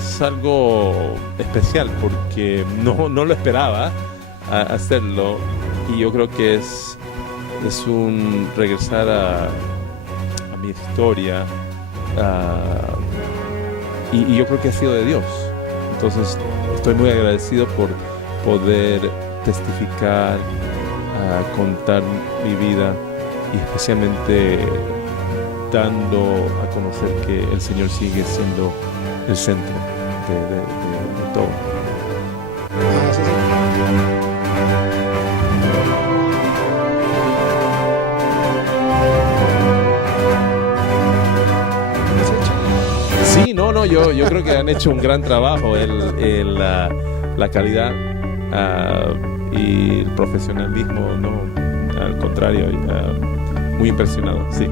es algo especial porque no lo esperaba hacerlo, y yo creo que es un regresar a mi historia, y yo creo que ha sido de Dios. Entonces estoy muy agradecido por poder testificar, contar mi vida, y especialmente dando a conocer que el Señor sigue siendo el centro de todo. Sí, no, yo creo que han hecho un gran trabajo. La calidad y el profesionalismo, no, al contrario, muy impresionado, sí.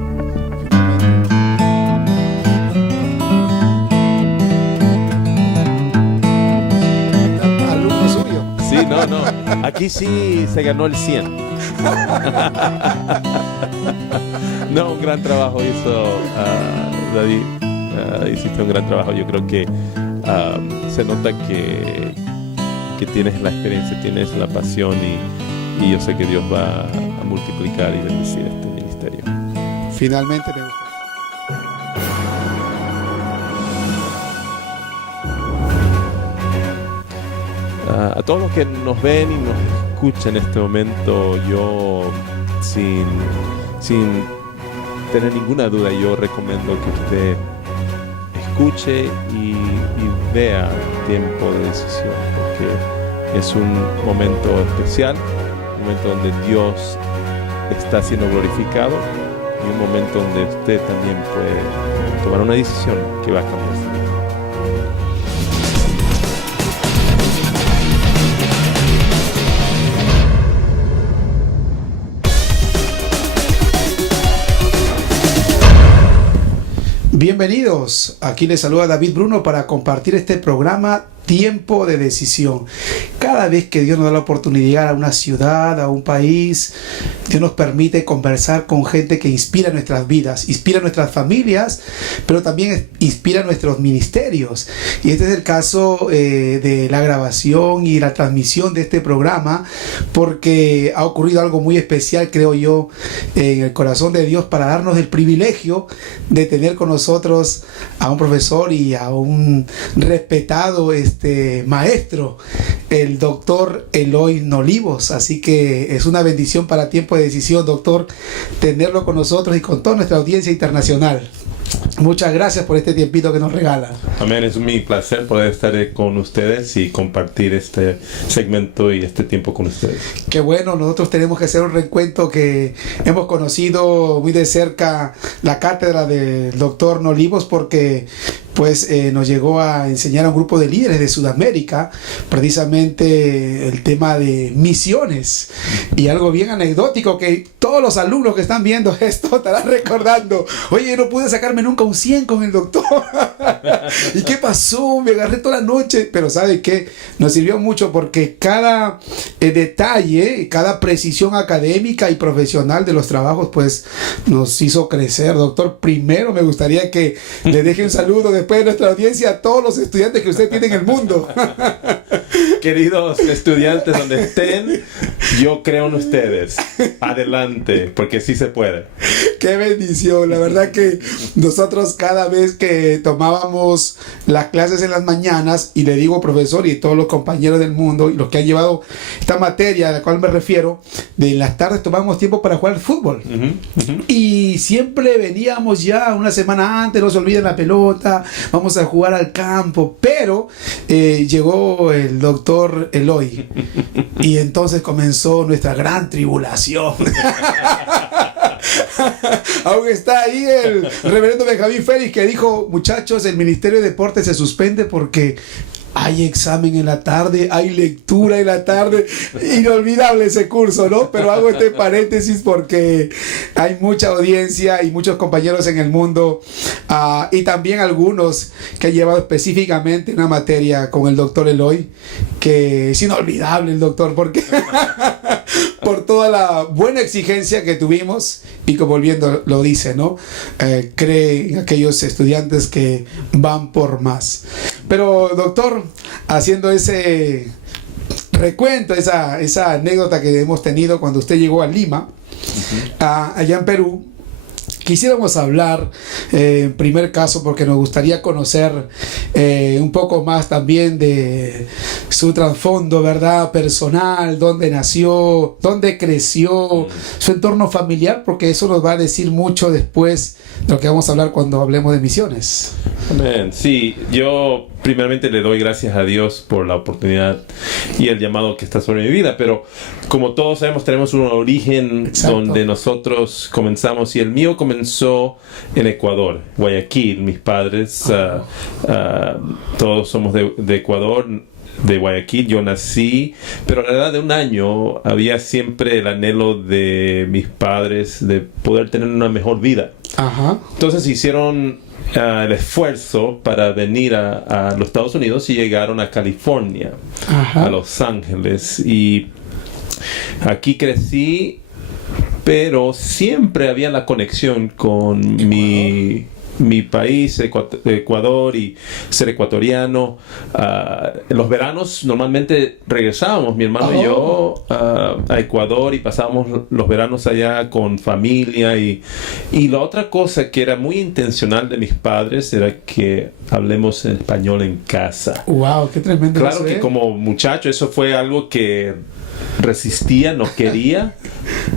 Alumno suyo. Sí, no, aquí sí se ganó el 100. No, un gran trabajo hizo David. Hiciste un gran trabajo. Yo creo que se nota que tienes la experiencia, tienes la pasión, y yo sé que Dios va a multiplicar y bendecir este ministerio. Finalmente me gusta. A todos los que nos ven y nos escuchan en este momento, yo sin tener ninguna duda, yo recomiendo que usted escuche y vea Tiempo de Decisión, porque es un momento especial, un momento donde Dios está siendo glorificado, y un momento donde usted también puede tomar una decisión que va a cambiar su vida. Bienvenidos, aquí les saluda David Bruno para compartir este programa Tiempo de Decisión. Cada vez que Dios nos da la oportunidad de llegar a una ciudad, a un país, Dios nos permite conversar con gente que inspira nuestras vidas, inspira nuestras familias, pero también inspira nuestros ministerios. Y este es el caso de la grabación y la transmisión de este programa, porque ha ocurrido algo muy especial, creo yo, en el corazón de Dios, para darnos el privilegio de tener con nosotros a un profesor y a un respetado maestro, el doctor Eloy Nolivos. Así que es una bendición para Tiempo de Decisión, doctor, tenerlo con nosotros y con toda nuestra audiencia internacional. Muchas gracias por este tiempito que nos regala. Amén, es mi placer poder estar con ustedes y compartir este segmento y este tiempo con ustedes. Qué bueno, nosotros tenemos que hacer un recuento que hemos conocido muy de cerca la cátedra del doctor Nolivos, porque pues nos llegó a enseñar a un grupo de líderes de Sudamérica precisamente el tema de misiones, y algo bien anecdótico que todos los alumnos que están viendo esto estarán recordando. Oye, no pude sacarme nunca un 100 con el doctor. ¿Y qué pasó? Me agarré toda la noche. Pero ¿sabe qué? Nos sirvió mucho, porque cada detalle, cada precisión académica y profesional de los trabajos pues nos hizo crecer. Doctor, primero me gustaría que le deje un saludo después de nuestra audiencia a todos los estudiantes que usted tiene en el mundo. Queridos estudiantes, donde estén, yo creo en ustedes. Adelante, porque sí se puede. Qué bendición. La verdad que nosotros cada vez que tomábamos las clases en las mañanas, y le digo profesor y todos los compañeros del mundo y los que han llevado esta materia a la cual me refiero, de las tardes tomábamos tiempo para jugar fútbol. Y siempre veníamos ya una semana antes, no se olviden la pelota, vamos a jugar al campo. Pero llegó el doctor Eloy y entonces comenzó nuestra gran tribulación. Aún está ahí el reverendo Benjamín Félix, que dijo: muchachos, el Ministerio de Deportes se suspende porque hay examen en la tarde, hay lectura en la tarde. Inolvidable ese curso, ¿no? Pero hago este paréntesis porque hay mucha audiencia y muchos compañeros en el mundo, y también algunos que han llevado específicamente una materia con el doctor Eloy, que es inolvidable el doctor, porque por toda la buena exigencia que tuvimos y como el bien lo dice, ¿no? Cree en aquellos estudiantes que van por más. Pero, doctor, haciendo ese recuento, esa anécdota que hemos tenido cuando usted llegó a Lima, allá en Perú, quisiéramos hablar en primer caso porque nos gustaría conocer un poco más también de su trasfondo, ¿verdad? Personal, dónde nació, dónde creció, su entorno familiar, porque eso nos va a decir mucho después de lo que vamos a hablar cuando hablemos de misiones. Amén. Sí, yo primeramente le doy gracias a Dios por la oportunidad y el llamado que está sobre mi vida, pero como todos sabemos tenemos un origen. Exacto. Donde nosotros comenzamos, y el mío comenzó en Ecuador, Guayaquil. Mis padres todos somos de Ecuador, de Guayaquil. Yo nací, pero a la edad de 1 año había siempre el anhelo de mis padres de poder tener una mejor vida. Ajá. Entonces hicieron el esfuerzo para venir a los Estados Unidos y llegaron a California. Ajá. A Los Ángeles, y aquí crecí, pero siempre había la conexión con mi país, Ecuador, y ser ecuatoriano. En los veranos normalmente regresábamos, mi hermano y yo, a Ecuador, y pasábamos los veranos allá con familia. Y la otra cosa que era muy intencional de mis padres era que hablemos en español en casa. ¡Wow! ¡Qué tremendo! Claro que como muchacho eso fue algo que resistía, no quería,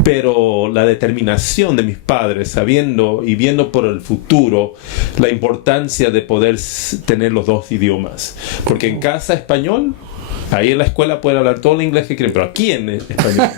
pero la determinación de mis padres, sabiendo y viendo por el futuro la importancia de poder tener los 2 idiomas, porque en casa español, ahí en la escuela pueden hablar todo el inglés que quieren, pero aquí en español.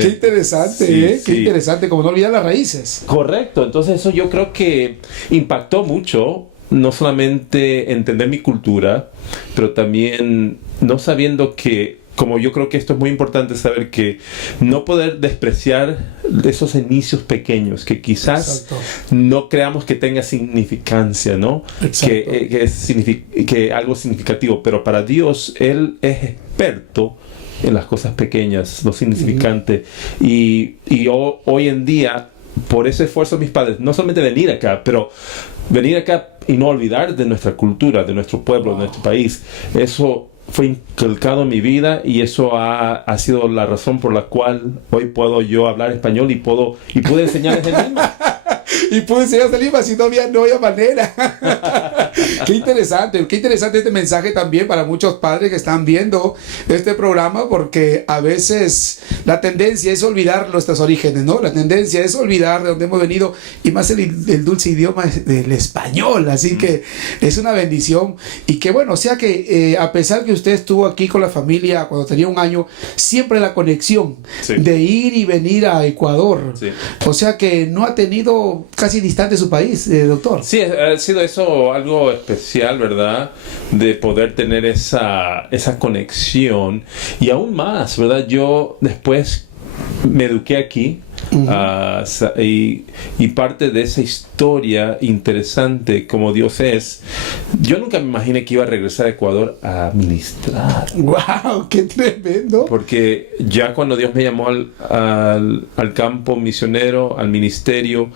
Qué interesante, sí, qué interesante, como no olvidar las raíces. Correcto, entonces eso yo creo que impactó mucho, no solamente entender mi cultura, pero también no sabiendo que, como yo creo que esto es muy importante saber, que no poder despreciar esos inicios pequeños que quizás Exacto. no creamos que tenga significancia, ¿no? Que algo significativo, pero para Dios Él es experto en las cosas pequeñas, lo significante. Y hoy en día, por ese esfuerzo de mis padres, no solamente venir acá, pero venir acá y no olvidar de nuestra cultura, de nuestro pueblo, de nuestro país, eso fue inculcado en mi vida, y eso ha sido la razón por la cual hoy puedo yo hablar español y pude enseñar desde Lima. Y pude enseñar desde Lima, si no había manera. Qué interesante este mensaje también para muchos padres que están viendo este programa, porque a veces la tendencia es olvidar nuestros orígenes, ¿no? La tendencia es olvidar de dónde hemos venido, y más el dulce idioma del español, así que es una bendición. Y que bueno, o sea que a pesar que usted estuvo aquí con la familia cuando tenía 1 año, siempre la conexión de ir y venir a Ecuador, o sea que no ha tenido casi distante su país, doctor. Sí, ha sido eso algo especial, ¿verdad? De poder tener esa conexión, y aún más, ¿verdad? Yo después me eduqué aquí. Y parte de esa historia interesante como Dios es, yo nunca me imaginé que iba a regresar a Ecuador a ministrar. ¡Wow! ¡Qué tremendo! Porque ya cuando Dios me llamó al campo misionero, al ministerio,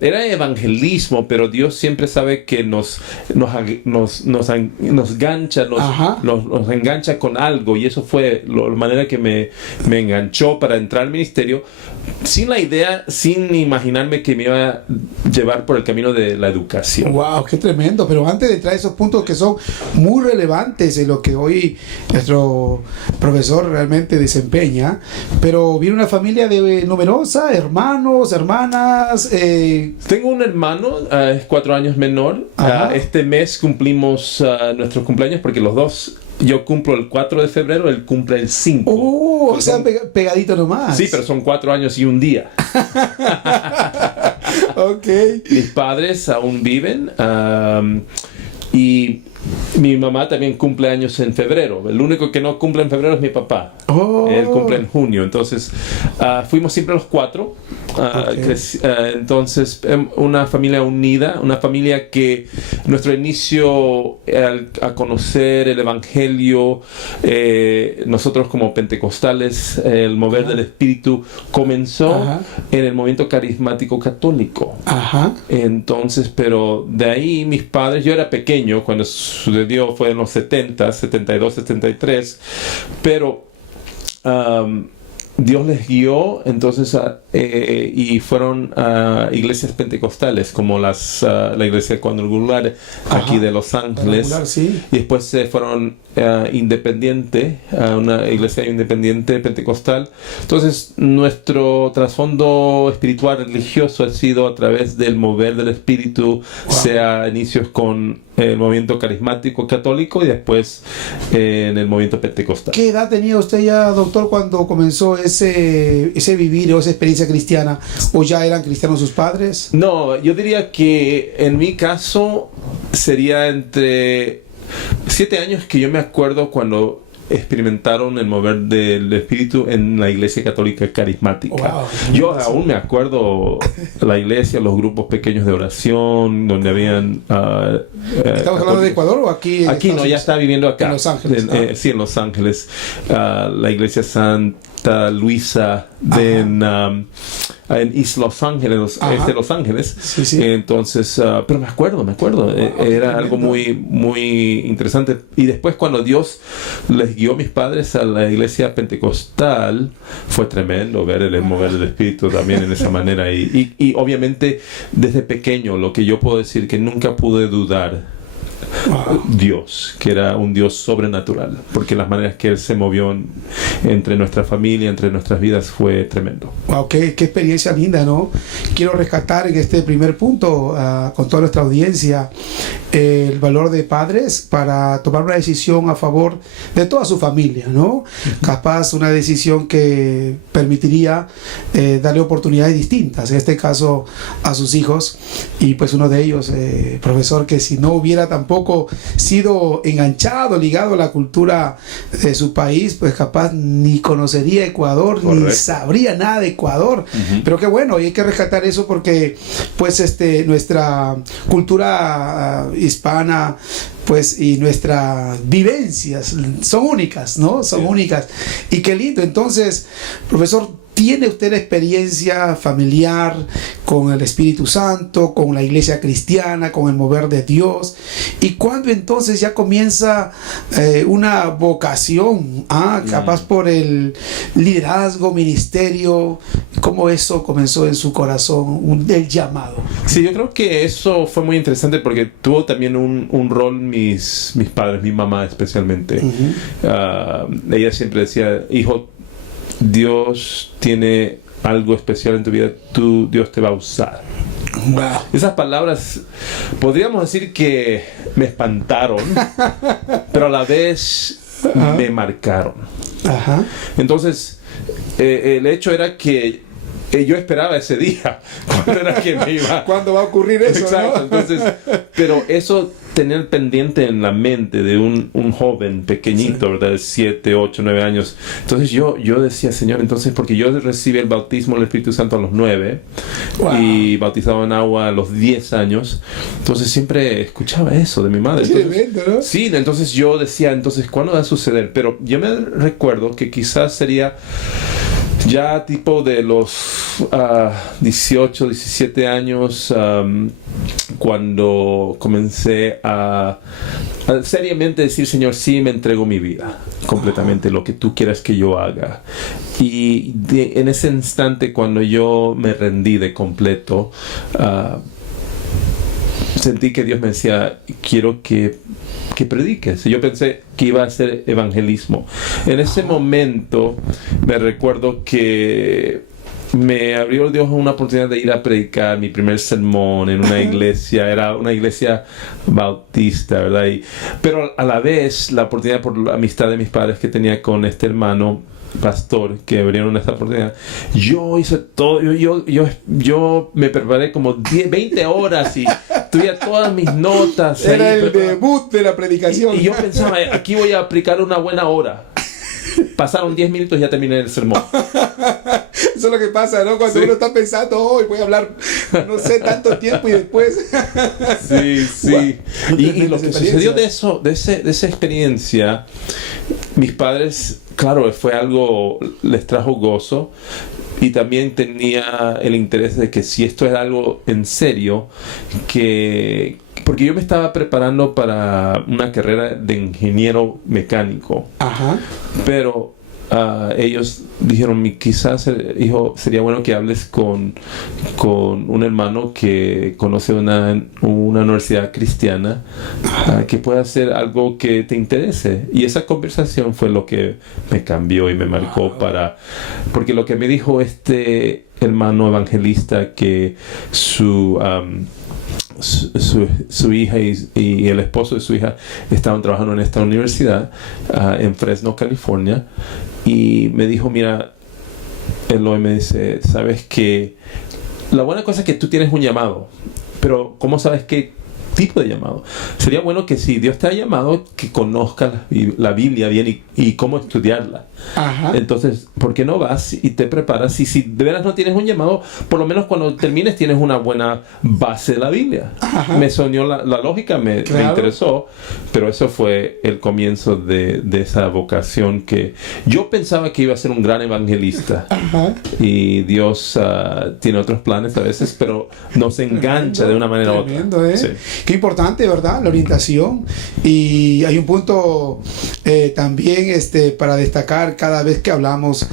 era evangelismo, pero Dios siempre sabe que nos engancha, nos engancha con algo, y eso fue la manera que me enganchó para entrar al ministerio, sin la idea, sin imaginarme que me iba a llevar por el camino de la educación. ¡Wow! ¡Qué tremendo! Pero antes de entrar a esos puntos que son muy relevantes en lo que hoy nuestro profesor realmente desempeña, pero viene una familia numerosa, hermanos, hermanas. Tengo un hermano, es 4 años menor. Este mes cumplimos nuestros cumpleaños, porque los dos, yo cumplo el 4 de febrero, él cumple el 5. O sea, pegadito nomás. Sí, pero son 4 años y 1 día. Ok. Mis padres aún viven. Y Mi mamá también cumple años en febrero. El único que no cumple en febrero es mi papá. Oh. Él cumple en junio. Entonces, fuimos siempre los cuatro. Okay. Entonces, una familia unida, una familia que nuestro inicio a conocer el Evangelio, nosotros como pentecostales, el mover del Espíritu comenzó en el movimiento carismático católico. Entonces, pero de ahí mis padres, yo era pequeño cuando sucedió, fue en los 70, 72, 73, pero Dios les guió entonces y fueron a iglesias pentecostales como la iglesia cuadrangular aquí de Los Ángeles, sí. Y después se fueron a una iglesia independiente pentecostal. Entonces nuestro trasfondo espiritual religioso ha sido a través del mover del Espíritu, sea inicios con el movimiento carismático católico y después en el movimiento pentecostal. ¿Qué edad tenía usted ya, doctor, cuando comenzó ese vivir o esa experiencia cristiana? ¿O ya eran cristianos sus padres? No, yo diría que en mi caso sería entre 7 años, que yo me acuerdo cuando experimentaron el mover del Espíritu en la iglesia católica carismática. Yo aún me acuerdo la iglesia, los grupos pequeños de oración, donde habían... ¿Estamos hablando de Ecuador o aquí? Aquí no, ya está viviendo acá. En Los Ángeles. Sí, en Los Ángeles. La iglesia Santa Luisa en East Los Ángeles, de Los Ángeles. Sí, sí. Entonces, pero me acuerdo. Era algo muy, muy interesante. Y después cuando Dios les guió a mis padres a la iglesia pentecostal, fue tremendo ver el mover del Espíritu también en esa manera. Y obviamente desde pequeño lo que yo puedo decir que nunca pude dudar Dios, que era un Dios sobrenatural, porque las maneras que Él se movió entre nuestra familia, entre nuestras vidas, fue tremendo. Wow, qué experiencia linda, ¿no? Quiero rescatar en este primer punto, con toda nuestra audiencia, el valor de padres para tomar una decisión a favor de toda su familia, ¿no? Capaz una decisión que permitiría darle oportunidades distintas, en este caso a sus hijos, y pues uno de ellos, profesor, que si no hubiera tampoco sido enganchado, ligado a la cultura de su país, pues capaz ni conocería Ecuador, correcto, ni sabría nada de Ecuador. Pero qué bueno, y hay que rescatar eso porque pues nuestra cultura hispana, pues, y nuestras vivencias son únicas, ¿no? Son únicas. Y qué lindo. Entonces, profesor, ¿tiene usted la experiencia familiar con el Espíritu Santo, con la iglesia cristiana, con el mover de Dios? ¿Y cuándo entonces ya comienza una vocación, capaz por el liderazgo, ministerio? ¿Cómo eso comenzó en su corazón, el llamado? Sí, yo creo que eso fue muy interesante porque tuvo también un rol mis padres, mi mamá especialmente. Ella siempre decía: hijo, Dios tiene algo especial en tu vida, Dios te va a usar. Wow. Esas palabras podríamos decir que me espantaron, pero a la vez me marcaron. Entonces, el hecho era que yo esperaba ese día. ¿Cuándo era que me iba? ¿Cuándo va a ocurrir eso? Exacto, ¿no? entonces, pero eso, tener pendiente en la mente de un joven pequeñito, ¿verdad? De 7, 8, 9 años. Entonces yo decía: Señor, entonces, porque yo recibí el bautismo del Espíritu Santo a los 9 y bautizado en agua a los 10 años. Entonces siempre escuchaba eso de mi madre. Entonces, ¿no? Sí, entonces yo decía: entonces, ¿cuándo va a suceder? Pero yo me recuerdo que quizás sería ya tipo de los 18, 17 años, cuando comencé a seriamente decir: Señor, sí, me entrego mi vida completamente, lo que tú quieras que yo haga. Y en ese instante, cuando yo me rendí de completo, sentí que Dios me decía: quiero que prediques. Y yo pensé que iba a hacer evangelismo. En ese momento me recuerdo que me abrió Dios una oportunidad de ir a predicar mi primer sermón en una iglesia. Era una iglesia bautista, ¿verdad? Pero a la vez la oportunidad, por la amistad de mis padres que tenía con este hermano pastor que abrieron esta oportunidad, yo hice todo. Yo me preparé como 20 horas y tuve todas mis notas. Era ahí, el debut de la predicación. Y yo pensaba, aquí voy a aplicar una buena hora. Pasaron 10 minutos y ya terminé el sermón. Eso es lo que pasa, ¿no? Cuando uno está pensando, hoy voy a hablar, no sé, tanto tiempo y después... Sí. Y lo que sucedió de esa experiencia, mis padres, claro, fue algo, les trajo gozo. Y también tenía el interés de que si esto era algo en serio, porque yo me estaba preparando para una carrera de ingeniero mecánico. Ajá. Pero ellos dijeron, quizás, hijo, sería bueno que hables con un hermano que conoce una universidad cristiana, que pueda hacer algo que te interese. Y esa conversación fue lo que me cambió y me marcó porque lo que me dijo este hermano evangelista, que su hija y el esposo de su hija estaban trabajando en esta universidad en Fresno, California, y me dijo, mira, Eloy, me dice, sabes que la buena cosa es que tú tienes un llamado, pero ¿cómo sabes qué tipo de llamado? Sería bueno que si Dios te ha llamado, que conozcas la Biblia bien y cómo estudiarla. Ajá. Entonces, ¿por qué no vas y te preparas? Y si de veras no tienes un llamado, por lo menos cuando termines tienes una buena base de la Biblia. Ajá. Me soñó la lógica, me interesó, pero eso fue el comienzo de esa vocación que yo pensaba que iba a ser un gran evangelista. Ajá. Y Dios tiene otros planes a veces, pero nos engancha de una manera u otra. Sí. Qué importante, ¿verdad? La orientación. Y hay un punto también para destacar cada vez que hablamos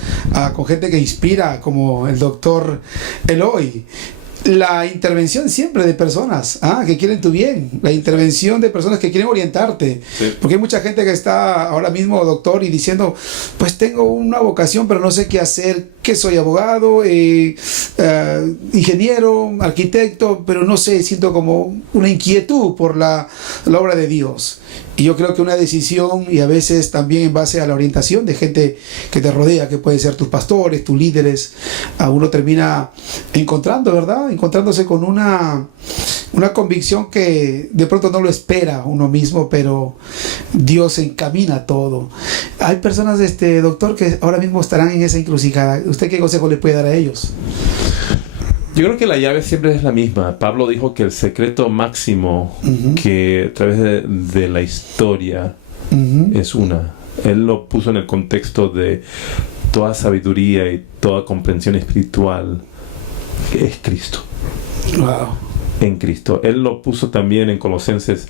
con gente que inspira, como el doctor Eloy. La intervención siempre de personas que quieren tu bien, la intervención de personas que quieren orientarte, sí. Porque hay mucha gente que está ahora mismo, doctor, y diciendo, pues tengo una vocación pero no sé qué hacer, que soy abogado, ingeniero, arquitecto, pero no sé, siento como una inquietud por la obra de Dios. Y yo creo que una decisión, y a veces también en base a la orientación de gente que te rodea, que puede ser tus pastores, tus líderes, uno termina encontrando, ¿verdad? Encontrándose con una convicción que de pronto no lo espera uno mismo, pero Dios encamina todo. Hay personas, doctor, que ahora mismo estarán en esa encrucijada. ¿Usted qué consejo le puede dar a ellos? Yo creo que la llave siempre es la misma. Pablo dijo que el secreto máximo que a través de la historia es una. Él lo puso en el contexto de toda sabiduría y toda comprensión espiritual, que es Cristo. Wow. En Cristo. Él lo puso también en Colosenses,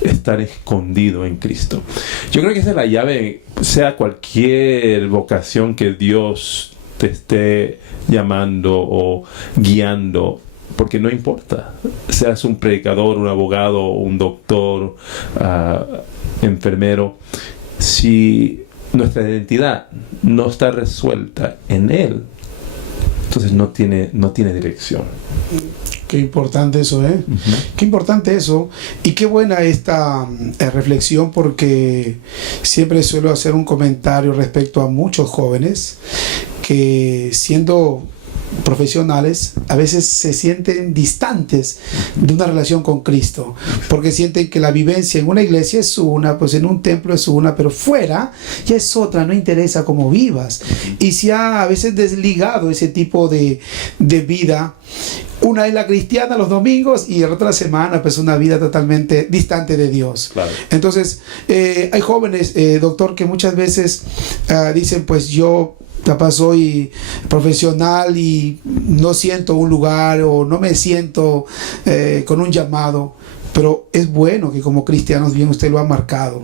estar escondido en Cristo. Yo creo que esa es la llave, sea cualquier vocación que Dios te esté llamando o guiando, porque no importa, seas un predicador, un abogado, un doctor, enfermero, si nuestra identidad no está resuelta en Él, entonces no tiene dirección. Qué importante eso, ¿eh? Qué importante eso. Y qué buena esta reflexión, porque siempre suelo hacer un comentario respecto a muchos jóvenes que, siendo profesionales, a veces se sienten distantes de una relación con Cristo, porque sienten que la vivencia en una iglesia es una, pues en un templo es una, pero fuera ya es otra, no interesa cómo vivas, y se ha a veces desligado ese tipo de vida. Una es la cristiana los domingos y la otra semana pues una vida totalmente distante de Dios. Claro. Entonces hay jóvenes, doctor, que muchas veces dicen, pues yo capaz soy profesional y no siento un lugar o no me siento con un llamado, pero es bueno que como cristianos, bien usted lo ha marcado,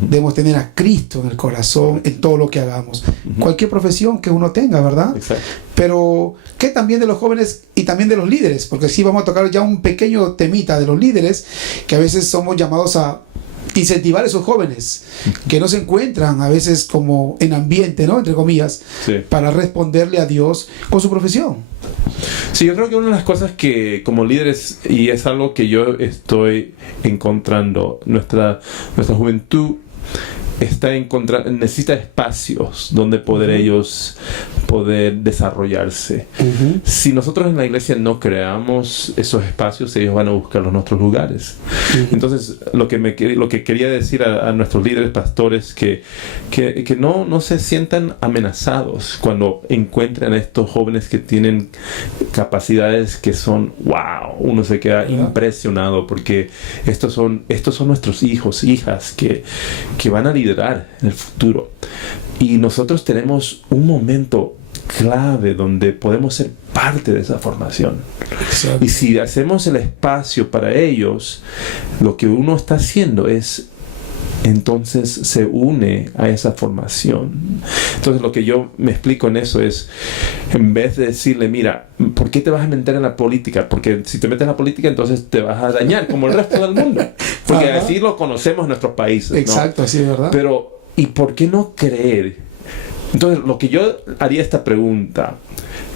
debemos tener a Cristo en el corazón en todo lo que hagamos, cualquier profesión que uno tenga, ¿verdad? Exacto. Pero que también de los jóvenes y también de los líderes, porque sí vamos a tocar ya un pequeño temita de los líderes, que a veces somos llamados a incentivar a esos jóvenes que no se encuentran a veces como en ambiente, ¿no?, entre comillas, sí, para responderle a Dios con su profesión. Sí, yo creo que una de las cosas que como líderes, y es algo que yo estoy encontrando, nuestra juventud necesita espacios donde poder ellos poder desarrollarse. Si nosotros en la iglesia no creamos esos espacios, ellos van a buscar los nuestros lugares. Entonces, lo que quería decir a nuestros líderes, pastores, que no se sientan amenazados cuando encuentran a estos jóvenes que tienen capacidades que son wow, uno se queda impresionado, porque estos son nuestros hijos, hijas que van a liderar en el futuro. Y nosotros tenemos un momento clave donde podemos ser parte de esa formación. Exacto. Y si hacemos el espacio para ellos, lo que uno está haciendo es entonces se une a esa formación. Entonces lo que yo me explico en eso es, en vez de decirle, mira, ¿por qué te vas a meter en la política? Porque si te metes en la política, entonces te vas a dañar como el resto del mundo. Porque así lo conocemos en nuestros países. Exacto, ¿no? Sí, ¿verdad? Pero, ¿y por qué no creer? Entonces, lo que yo haría esta pregunta.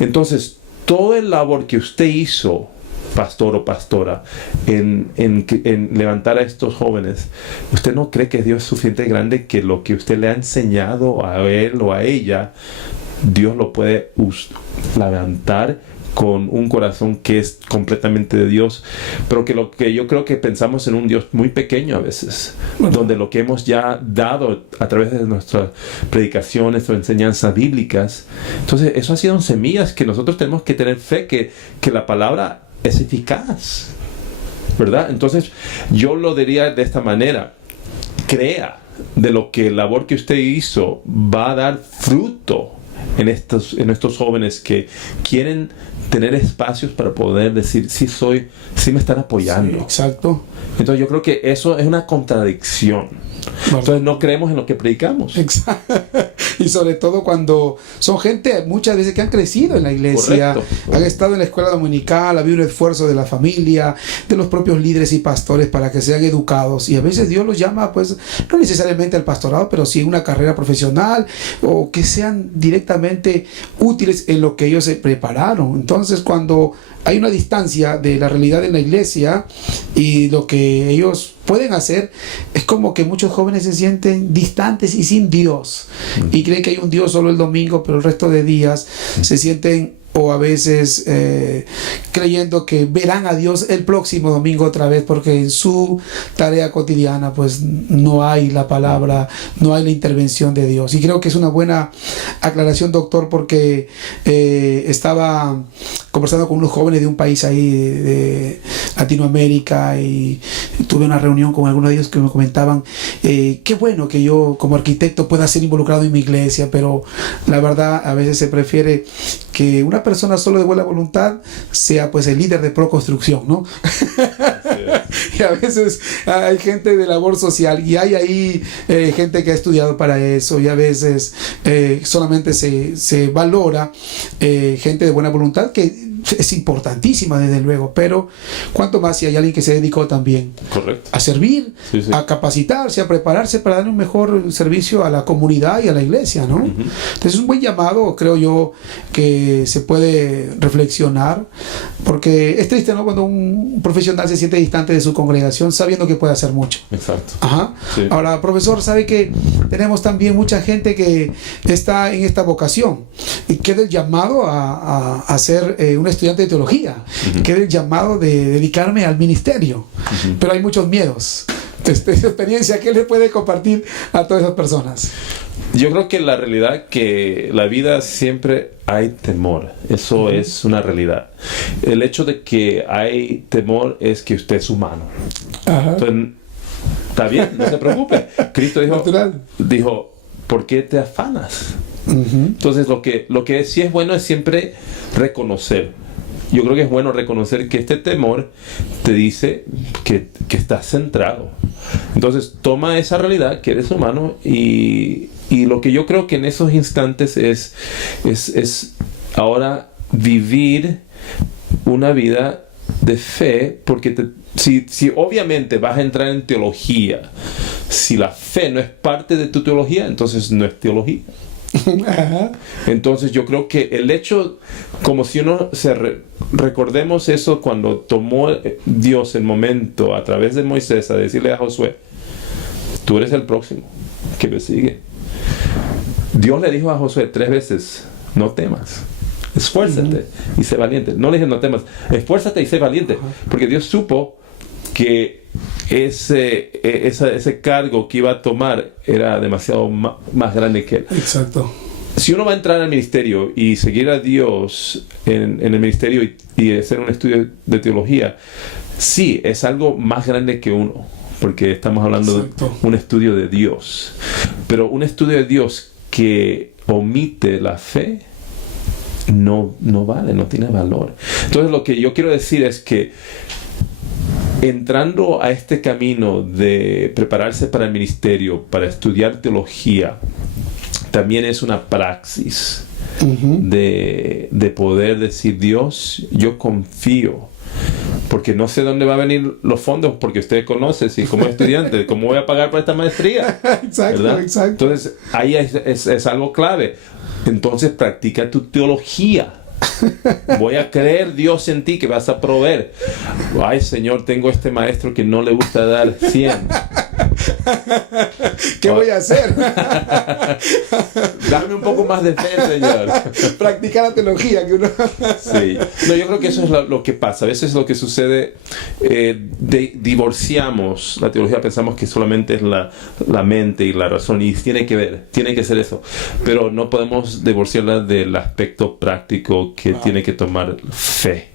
Entonces, todo el labor que usted hizo, pastor o pastora, en levantar a estos jóvenes, ¿usted no cree que Dios es suficientemente grande que lo que usted le ha enseñado a él o a ella, Dios lo puede levantar con un corazón que es completamente de Dios? Pero que lo que yo creo que pensamos en un Dios muy pequeño a veces, donde lo que hemos ya dado a través de nuestras predicaciones o enseñanzas bíblicas, entonces eso ha sido semillas que nosotros tenemos que tener fe que la palabra es eficaz, ¿verdad? Entonces yo lo diría de esta manera: crea de lo que la labor que usted hizo va a dar fruto en estos jóvenes que quieren tener espacios para poder decir, sí me están apoyando. Sí, exacto. Entonces yo creo que eso es una contradicción. Bueno. Entonces no creemos en lo que predicamos. Exacto. Y sobre todo cuando son gente muchas veces que han crecido en la iglesia. Correcto. Han estado en la escuela dominical, ha habido un esfuerzo de la familia, de los propios líderes y pastores para que sean educados, y a veces Dios los llama, pues no necesariamente al pastorado, pero sí una carrera profesional, o que sean directamente útiles en lo que ellos se prepararon. Entonces cuando hay una distancia de la realidad en la iglesia y lo que ellos pueden hacer, es como que muchos jóvenes se sienten distantes y sin Dios, y creen que hay un Dios solo el domingo, pero el resto de días se sienten, o a veces creyendo que verán a Dios el próximo domingo otra vez, porque en su tarea cotidiana pues no hay la palabra, no hay la intervención de Dios. Y creo que es una buena aclaración, doctor, porque estaba conversando con unos jóvenes de un país ahí de Latinoamérica, y tuve una reunión con algunos de ellos que me comentaban, qué bueno que yo como arquitecto pueda ser involucrado en mi iglesia, pero la verdad a veces se prefiere que una persona solo de buena voluntad sea pues el líder de Proconstrucción, ¿no? Y a veces hay gente de labor social, y hay ahí gente que ha estudiado para eso, y a veces solamente se valora gente de buena voluntad, que es importantísima desde luego, pero cuanto más si hay alguien que se dedicó también Correcto. a servir, sí. a capacitarse, a prepararse para dar un mejor servicio a la comunidad y a la iglesia, ¿no? Entonces es un buen llamado, creo yo, que se puede reflexionar, porque es triste, ¿no?, cuando un profesional se siente distante de su congregación sabiendo que puede hacer mucho. Exacto. Ajá. Sí. Ahora, profesor, sabe que tenemos también mucha gente que está en esta vocación y queda el llamado a ser un estudiante de teología, queda el llamado de dedicarme al ministerio, pero hay muchos miedos. Esta experiencia, ¿qué le puede compartir a todas esas personas? Yo creo que la realidad que la vida siempre hay temor, eso es una realidad. El hecho de que hay temor es que usted es humano. Entonces, está bien, no se preocupe. Cristo dijo, ¿por qué te afanas? Entonces lo que sí es bueno es siempre reconocer. Yo creo que es bueno reconocer que este temor te dice que estás centrado. Entonces toma esa realidad que eres humano, y lo que yo creo que en esos instantes es ahora vivir una vida de fe, porque si obviamente vas a entrar en teología, si la fe no es parte de tu teología, entonces no es teología. Entonces yo creo que el hecho, como si uno recordemos eso cuando tomó Dios el momento a través de Moisés a decirle a Josué, tú eres el próximo, que me sigue. Dios le dijo a Josué 3 veces, no temas, esfuérzate y sé valiente. No le dije no temas, esfuérzate y sé valiente, porque Dios supo que ese cargo que iba a tomar era demasiado más grande que él. Exacto. Si uno va a entrar al ministerio y seguir a Dios en el ministerio y hacer un estudio de teología, sí, es algo más grande que uno, porque estamos hablando de un estudio de Dios. Pero un estudio de Dios que omite la fe no vale, no tiene valor. Entonces lo que yo quiero decir es que entrando a este camino de prepararse para el ministerio, para estudiar teología, también es una praxis de poder decir, Dios, yo confío, porque no sé dónde van a venir los fondos, porque usted conoce, si como estudiante, ¿cómo voy a pagar por esta maestría? Exacto, ¿verdad? Exacto. Entonces, ahí es algo clave. Entonces, practica tu teología. Voy a creer, Dios, en ti, que vas a proveer. Ay, Señor, tengo este maestro que no le gusta dar 100. ¿Qué voy a hacer? Dame un poco más de fe, Señor. Practicar la teología que uno... Sí. No, yo creo que eso es lo que pasa. A veces lo que sucede, divorciamos la teología, pensamos que solamente es la mente y la razón, y tiene que ser eso. Pero no podemos divorciarla del aspecto práctico que tiene que tomar fe.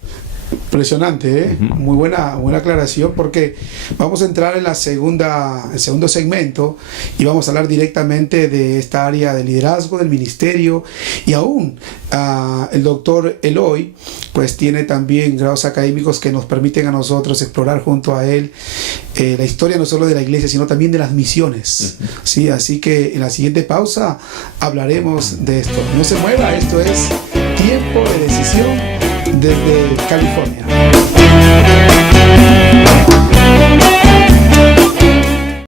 Impresionante, ¿eh? Muy buena aclaración, porque vamos a entrar en el segundo segmento y vamos a hablar directamente de esta área de liderazgo, del ministerio, y aún el doctor Eloy pues tiene también grados académicos que nos permiten a nosotros explorar junto a él la historia no solo de la iglesia, sino también de las misiones. ¿Sí? Así que en la siguiente pausa hablaremos de esto. No se mueva, esto es Tiempo de Decisión desde California.